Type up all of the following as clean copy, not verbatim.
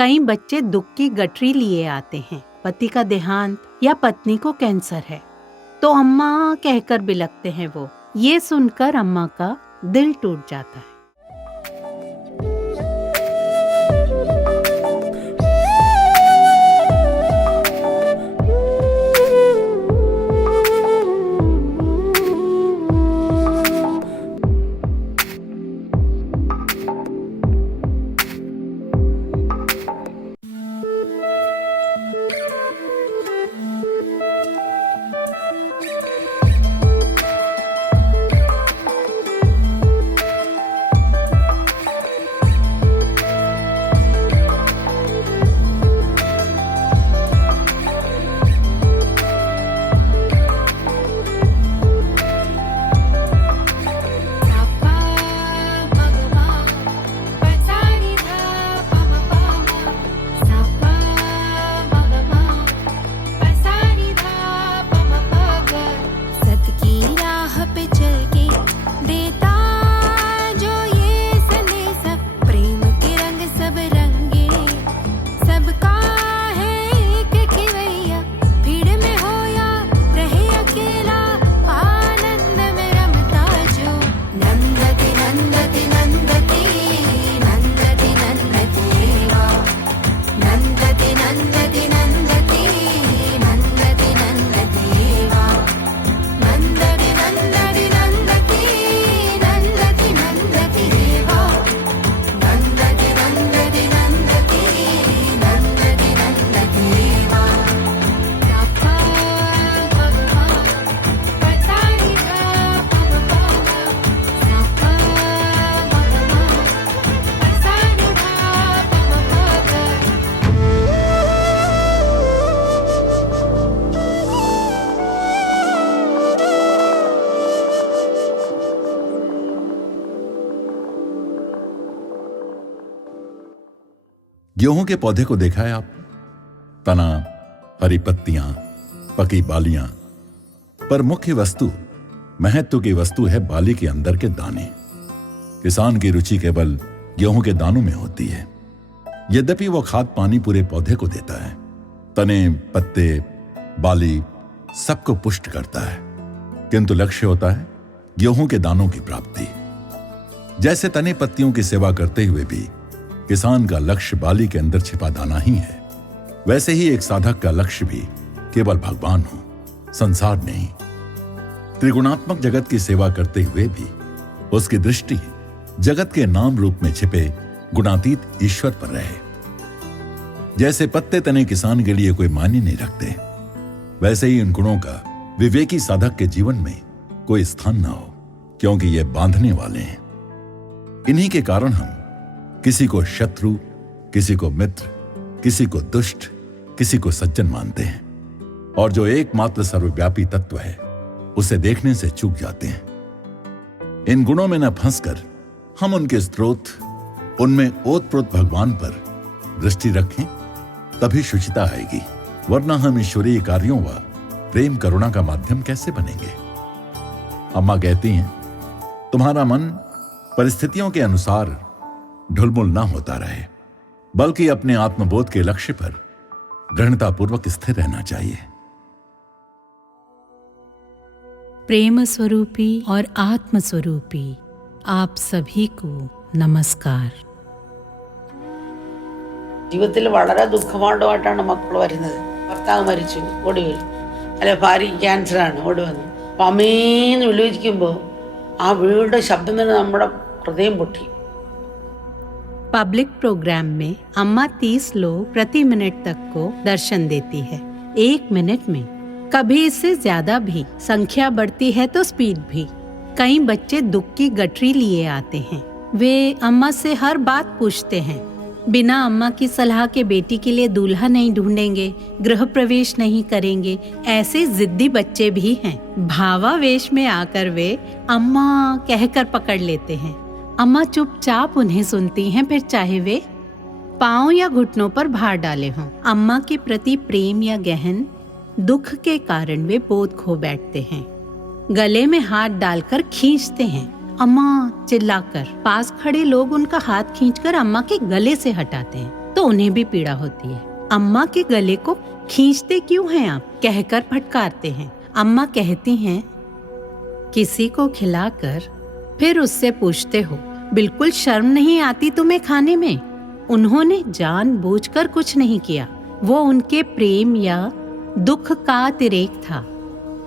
कई बच्चे दुख की गठरी लिए आते हैं। पति का देहांत या पत्नी को कैंसर है तो अम्मा कहकर बिलखते हैं वो। ये सुनकर अम्मा का दिल टूट जाता है। गेहूं के पौधे को देखा है आप? तना, हरी पत्तियां, पकी बालियां, पर मुख्य वस्तु, महत्व की वस्तु है बाली के अंदर के दाने। किसान की रुचि केवल गेहूं के दानों में होती है। यद्यपि वो खाद पानी पूरे पौधे को देता है, तने, पत्ते, बाली सबको पुष्ट करता है, किंतु लक्ष्य होता है गेहूं के दानों की प्राप्ति। जैसे तने पत्तियों की सेवा करते हुए भी किसान का लक्ष्य बाली के अंदर छिपा दाना ही है, वैसे ही एक साधक का लक्ष्य भी केवल भगवान हो, संसार नहीं। त्रिगुणात्मक जगत की सेवा करते हुए भी उसकी दृष्टि जगत के नाम रूप में छिपे गुणातीत ईश्वर पर रहे। जैसे पत्ते तने किसान के लिए कोई मायने नहीं रखते, वैसे ही इन गुणों का विवेकी साधक के जीवन में कोई स्थान ना हो, क्योंकि ये बांधने वाले हैं। इन्हीं के कारण हम किसी को शत्रु, किसी को मित्र, किसी को दुष्ट, किसी को सज्जन मानते हैं, और जो एकमात्र सर्वव्यापी तत्व है उसे देखने से चूक जाते हैं। इन गुणों में न फंसकर हम उनके स्रोत, उनमें ओतप्रोत भगवान पर दृष्टि रखें, तभी शुचिता आएगी, वरना हम ईश्वरीय कार्यों व प्रेम करुणा का माध्यम कैसे बनेंगे। अम्मा कहती हैं, तुम्हारा मन परिस्थितियों के अनुसार ढुलमुल ना होता रहे, बल्कि अपने आत्मबोध के लक्ष्य पर दृढ़तापूर्वक स्थिर रहना चाहिए। प्रेम स्वरूपी और आत्म स्वरूपी आप सभी को नमस्कार। ജീവിതത്തിൽ വളരെ ദുഃഖമായിട്ടുമായിട്ടാണ് മക്കൾ വരുന്നത്. ഭർത്താവ് മരിച്ചു, ഓടി വരും. അല്ലെ ഭാര്യ ക്യാൻസറാണ്, ഓടി വന്നു. അപ്പം അമ്മേന്ന് വിളിക്കുമ്പോൾ ആ വീടിൻ്റെ ശബ്ദം തന്നെ നമ്മുടെ ഹൃദയം പൊട്ടി. पब्लिक प्रोग्राम में अम्मा 30 लोग प्रति मिनट तक को दर्शन देती है, 1 मिनट में। कभी इससे ज्यादा भी। संख्या बढ़ती है तो स्पीड भी। कई बच्चे दुख की गठरी लिए आते हैं। वे अम्मा से हर बात पूछते हैं। बिना अम्मा की सलाह के बेटी के लिए दूल्हा नहीं ढूंढेंगे, गृह प्रवेश नहीं करेंगे। ऐसे जिद्दी बच्चे भी हैं। भावावेश में आकर वे अम्मा कहकर पकड़ लेते हैं। अम्मा चुपचाप उन्हें सुनती हैं, फिर चाहे वे पांव या घुटनों पर भार डाले हों। अम्मा के प्रति प्रेम या गहन दुख के कारण वे बोध खो बैठते हैं। गले में हाथ डालकर खींचते हैं, अम्मा चिल्लाकर। पास खड़े लोग उनका हाथ खींचकर अम्मा के गले से हटाते हैं तो तो उन्हें भी पीड़ा होती है। अम्मा के गले को खींचते क्यों हैं आप, कहकर फटकारते हैं। अम्मा कहती हैं, किसी को खिलाकर फिर उससे पूछते हो, बिल्कुल शर्म नहीं आती तुम्हें खाने में। उन्होंने जानबूझकर कुछ नहीं किया, वो उनके प्रेम या दुख का अतिरेक था।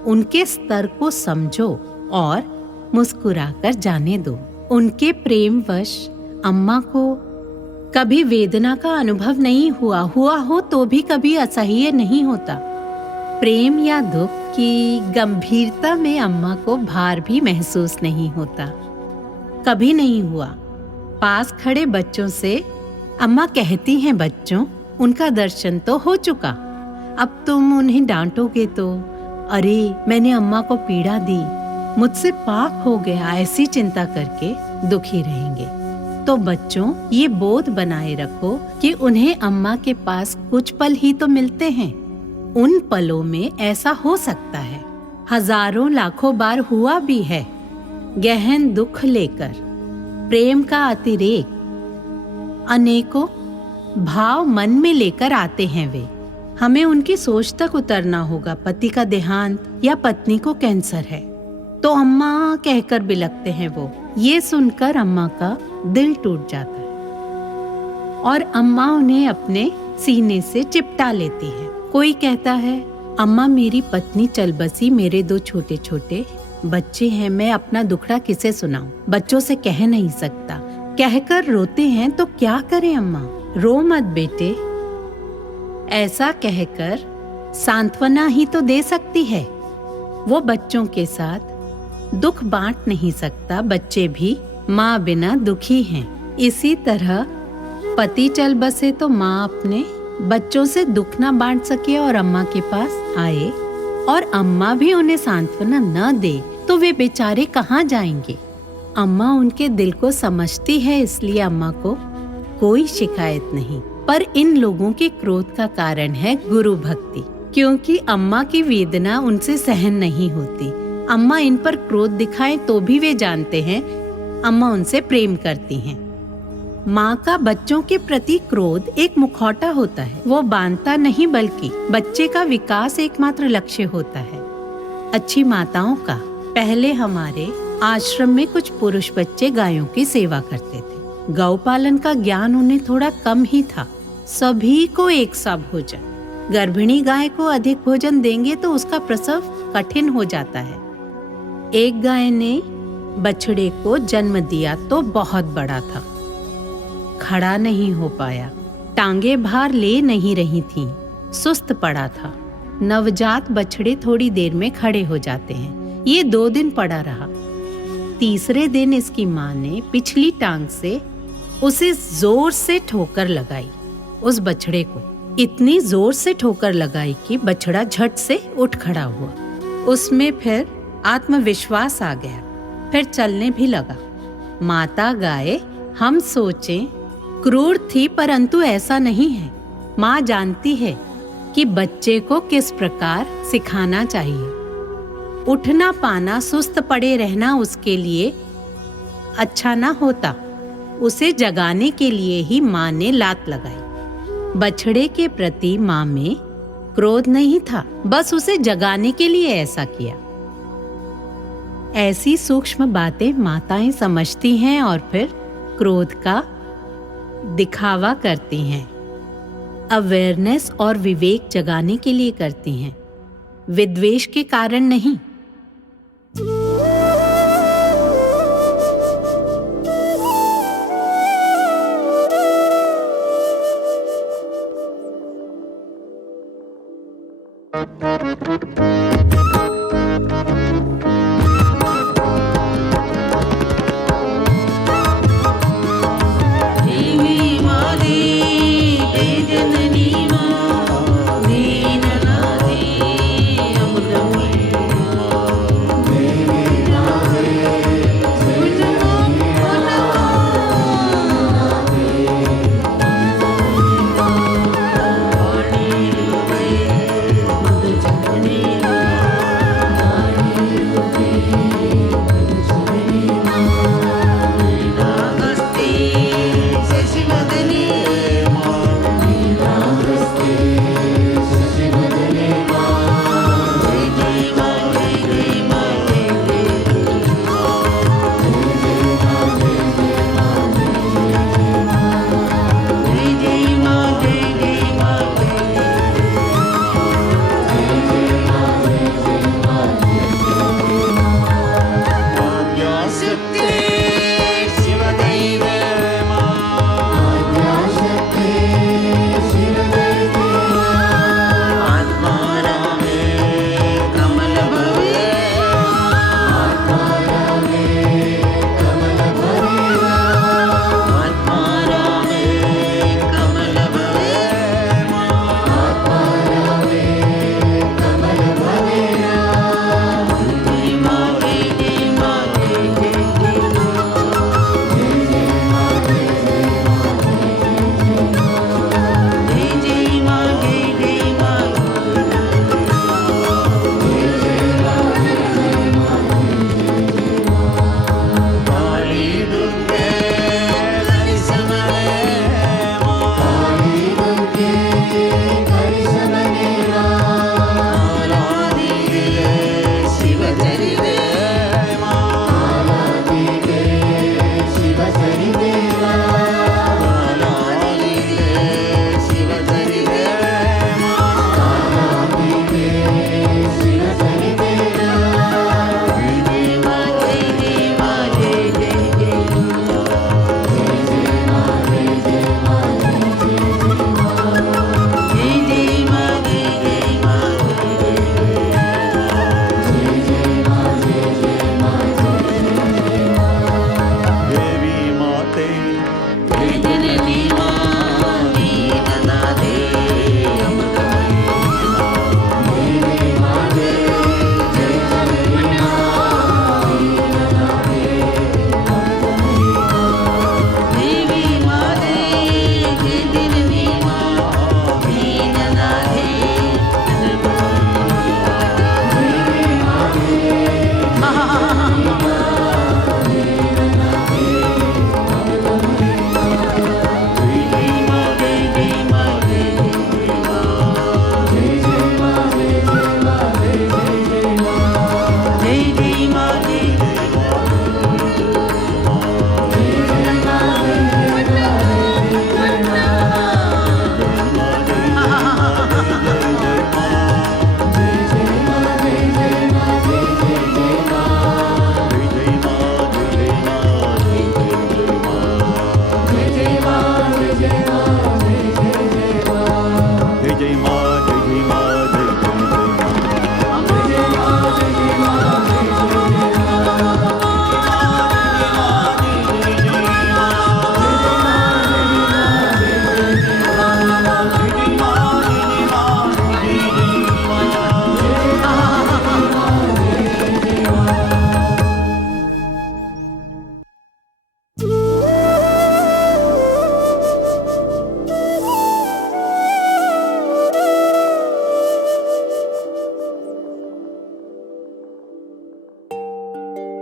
उनके स्तर को समझो और मुस्कुराकर जाने दो। उनके प्रेमवश अम्मा को कभी वेदना का अनुभव नहीं हुआ हो तो भी कभी असह्य नहीं होता। प्रेम या दुख की गंभीरता में अम्मा को भार भी महसूस नहीं होता, कभी नहीं हुआ। पास खड़े बच्चों से अम्मा कहती हैं, बच्चों उनका दर्शन तो हो चुका, अब तुम उन्हें डांटोगे तो अरे मैंने अम्मा को पीड़ा दी, मुझसे पाप हो गया, ऐसी चिंता करके दुखी रहेंगे। तो बच्चों ये बोध बनाए रखो कि उन्हें अम्मा के पास कुछ पल ही तो मिलते हैं। उन पलों में ऐसा हो सकता है, हजारों लाखों बार हुआ भी है। गहन दुख लेकर प्रेम का अतिरेक, अनेकों भाव मन में लेकर आते हैं वे। हमें उनकी सोच तक उतरना होगा। पति का देहांत या पत्नी को कैंसर है तो अम्मा कहकर बिलखते हैं वो। ये सुनकर अम्मा का दिल टूट जाता है और अम्मा उन्हें अपने सीने से चिपटा लेती है। कोई कहता है, अम्मा मेरी पत्नी चल बसी, मेरे 2 छोटे छोटे बच्चे हैं, मैं अपना दुखड़ा किसे सुनाऊं, बच्चों से कह नहीं सकता, कहकर रोते हैं। तो क्या करें अम्मा, रो मत बेटे, ऐसा कहकर सांत्वना ही तो दे सकती है। वो बच्चों के साथ दुख बांट नहीं सकता, बच्चे भी माँ बिना दुखी हैं। इसी तरह पति चल बसे तो माँ अपने बच्चों से दुख ना बांट सके और अम्मा के पास आए और अम्मा भी उन्हें सांत्वना न दे तो वे बेचारे कहाँ जाएंगे। अम्मा उनके दिल को समझती है, इसलिए अम्मा को कोई शिकायत नहीं। पर इन लोगों के क्रोध का कारण है गुरु भक्ति, क्योंकि अम्मा की वेदना उनसे सहन नहीं होती। अम्मा इन पर क्रोध दिखाएं तो भी वे जानते हैं अम्मा उनसे प्रेम करती हैं। माँ का बच्चों के प्रति क्रोध एक मुखौटा होता है, वो बांधता नहीं बल्कि बच्चे का विकास एकमात्र लक्ष्य होता है। अच्छी माताओं का। पहले हमारे आश्रम में कुछ पुरुष बच्चे गायों की सेवा करते थे। गौ पालन का ज्ञान उन्हें थोड़ा कम ही था। सभी को एक सा भोजन, गर्भिणी गाय को अधिक भोजन देंगे तो उसका प्रसव कठिन हो जाता है। एक गाय ने बछड़े को जन्म दिया तो बहुत बड़ा था, खड़ा नहीं हो पाया, टांगे भार ले नहीं रही थीं, सुस्त पड़ा था। नवजात बछड़े थोड़ी देर में खड़े हो जाते हैं। ये 2 दिन पड़ा रहा। तीसरे दिन इसकी माँ ने पिछली टांग से उसे जोर से ठोकर लगाई। उस बछड़े को इतनी जोर से ठोकर लगाई कि बछड़ा झट से उठ खड़ा हुआ। उसमें फिर आत्मविश्वास आ गया, फिर चलने भी लगा। माता गाय हम सोचें क्रूर थी, परंतु ऐसा नहीं है। माँ जानती है कि बच्चे को किस प्रकार सिखाना चाहिए। उठना पाना, सुस्त पड़े रहना उसके लिए अच्छा ना होता। उसे जगाने के लिए ही माँ ने लात लगाई। बछड़े के प्रति माँ में क्रोध नहीं था, बस उसे जगाने के लिए ऐसा किया। ऐसी सूक्ष्म बातें माताएं समझती हैं और फिर क्रोध का दिखावा करती हैं। अवेयरनेस और विवेक जगाने के लिए करती हैं, विद्वेष के कारण नहीं।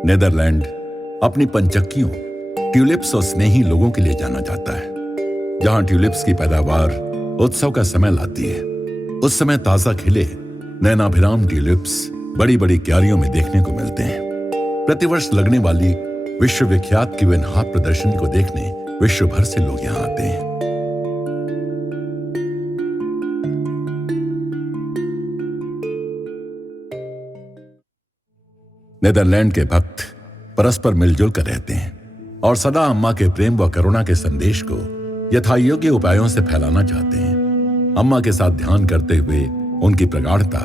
नेदरलैंड अपनी पंचक्कियों, ट्यूलिप्स और स्नेही लोगों के लिए जाना जाता है। जहां ट्यूलिप्स की पैदावार उत्सव का समय लाती है, उस समय ताजा खिले नैनाभिराम ट्यूलिप्स बड़ी बड़ी क्यारियों में देखने को मिलते हैं। प्रतिवर्ष लगने वाली विश्वविख्यात क्यूएनहाप प्रदर्शनी को देखने विश्व भर से लोग यहां आते हैं। नेदरलैंड के भक्त परस्पर मिलजुल कर रहते हैं और सदा अम्मा के प्रेम व करुणा के संदेश को यथायोग्य उपायों से फैलाना चाहते हैं। अम्मा के साथ ध्यान करते हुए उनकी प्रगाढ़ता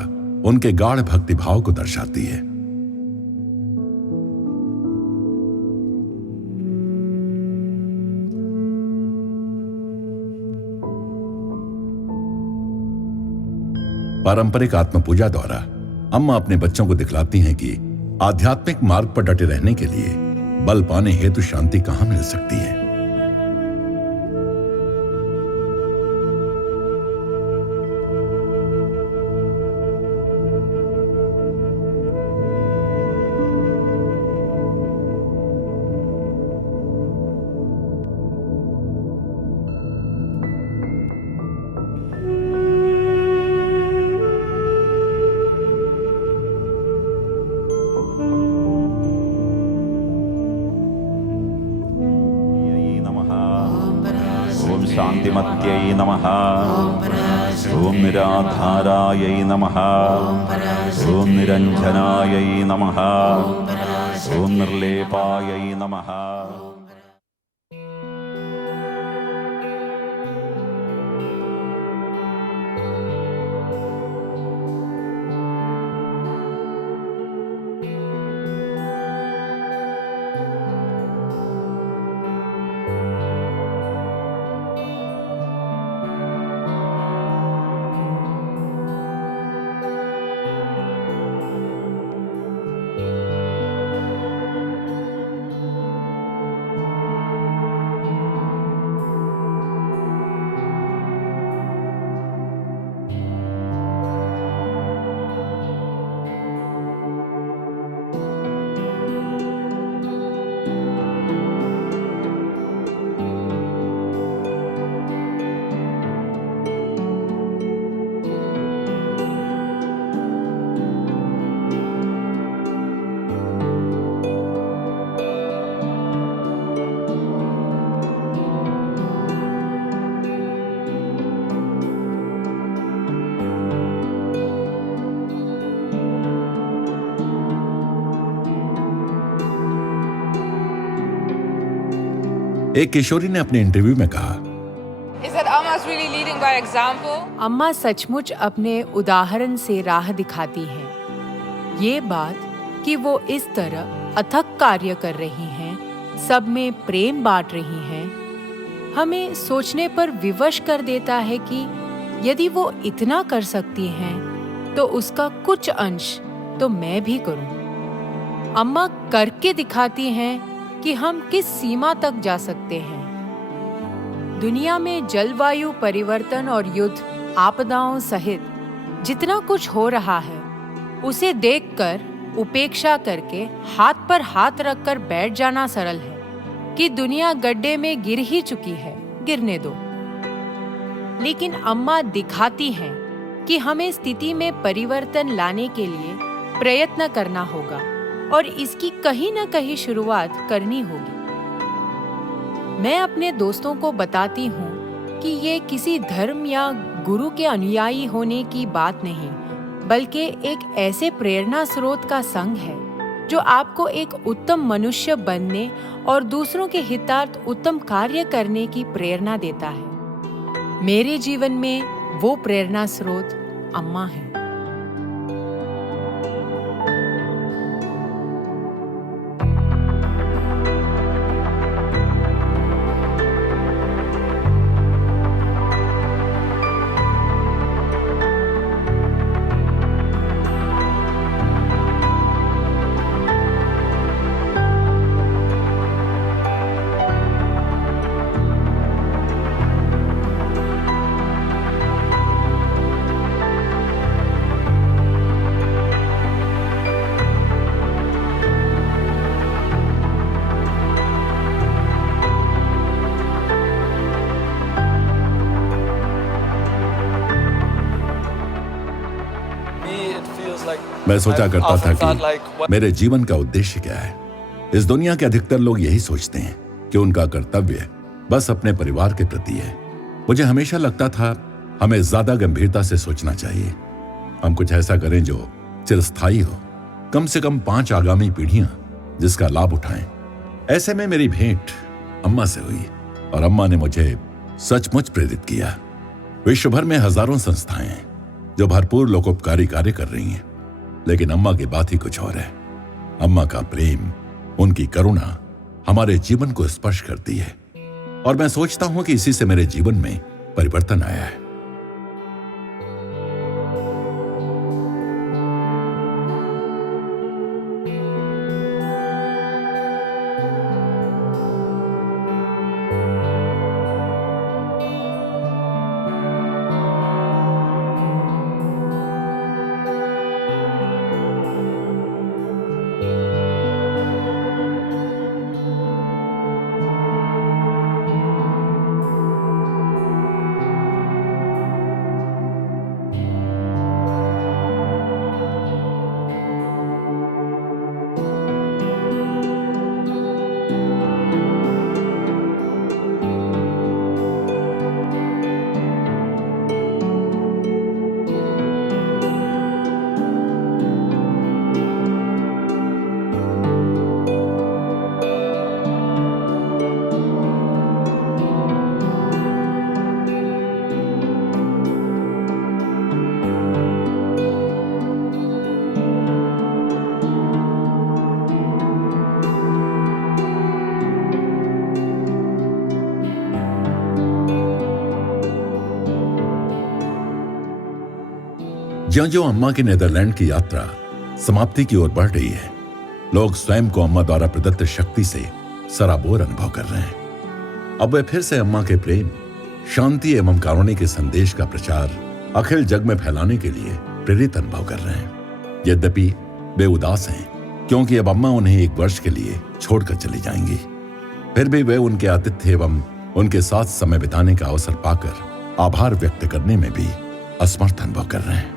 उनके गाढ़ भक्तिभाव को दर्शाती है। पारंपरिक आत्मपूजा द्वारा अम्मा अपने बच्चों को दिखलाती हैं कि आध्यात्मिक मार्ग पर डटे रहने के लिए बल पाने हेतु शांति कहां मिल सकती है। शांतिमत्यै नमः। ओम निराधारायै नमः। ओम निरंजनायै नमः। ओम निर्लेपायै नमः। एक किशोरी ने अपने इंटरव्यू में कहा, अम्मा सचमुच अपने उदाहरण से राह दिखाती हैं। ये बात कि वो इस तरह अथक कार्य कर रही हैं, सब में प्रेम बांट रही हैं, हमें सोचने पर विवश कर देता है कि यदि वो इतना कर सकती हैं, तो उसका कुछ अंश तो मैं भी करूं। अम्मा करके दिखाती हैं कि हम किस सीमा तक जा सकते हैं। दुनिया में जलवायु परिवर्तन और युद्ध, आपदाओं सहित जितना कुछ हो रहा है, उसे देखकर उपेक्षा करके हाथ पर हाथ रखकर बैठ जाना सरल है कि दुनिया गड्ढे में गिर ही चुकी है, गिरने दो। लेकिन अम्मा दिखाती हैं कि हमें स्थिति में परिवर्तन लाने के लिए प्रयत्न करना होगा और इसकी कहीं न कहीं शुरुआत करनी होगी। मैं अपने दोस्तों को बताती हूँ कि ये किसी धर्म या गुरु के अनुयायी होने की बात नहीं, बल्कि एक ऐसे प्रेरणा स्रोत का संग है जो आपको एक उत्तम मनुष्य बनने और दूसरों के हितार्थ उत्तम कार्य करने की प्रेरणा देता है। मेरे जीवन में वो प्रेरणा स्रोत अम्मा है। मैं सोचा करता था कि मेरे जीवन का उद्देश्य क्या है। इस दुनिया के अधिकतर लोग यही सोचते हैं कि उनका कर्तव्य बस अपने परिवार के प्रति है। मुझे हमेशा लगता था हमें ज्यादा गंभीरता से सोचना चाहिए। हम कुछ ऐसा करें जो चिरस्थायी हो, कम से कम 5 आगामी पीढ़ियां जिसका लाभ उठाएं। ऐसे में मेरी भेंट अम्मा से हुई और अम्मा ने मुझे सचमुच प्रेरित किया। विश्व भर में हजारों संस्थाएं हैं जो भरपूर लोकोपकारी कार्य कर रही हैं, लेकिन अम्मा की बात ही कुछ और है। अम्मा का प्रेम, उनकी करुणा हमारे जीवन को स्पर्श करती है और मैं सोचता हूं कि इसी से मेरे जीवन में परिवर्तन आया है। ज्यों-ज्यों अम्मा की नीदरलैंड की यात्रा समाप्ति की ओर बढ़ रही है, लोग स्वयं को अम्मा द्वारा प्रदत्त शक्ति से सराबोर अनुभव कर रहे हैं। अब वे फिर से अम्मा के प्रेम, शांति एवं कारुण्य के संदेश का प्रचार अखिल जग में फैलाने के लिए प्रेरित अनुभव कर रहे हैं। यद्यपि वे उदास हैं क्योंकि अब अम्मा उन्हें 1 वर्ष के लिए छोड़कर चली जाएंगी, फिर भी वे उनके आतिथ्य एवं उनके साथ समय बिताने का अवसर पाकर आभार व्यक्त करने में भी असमर्थ अनुभव कर रहे हैं।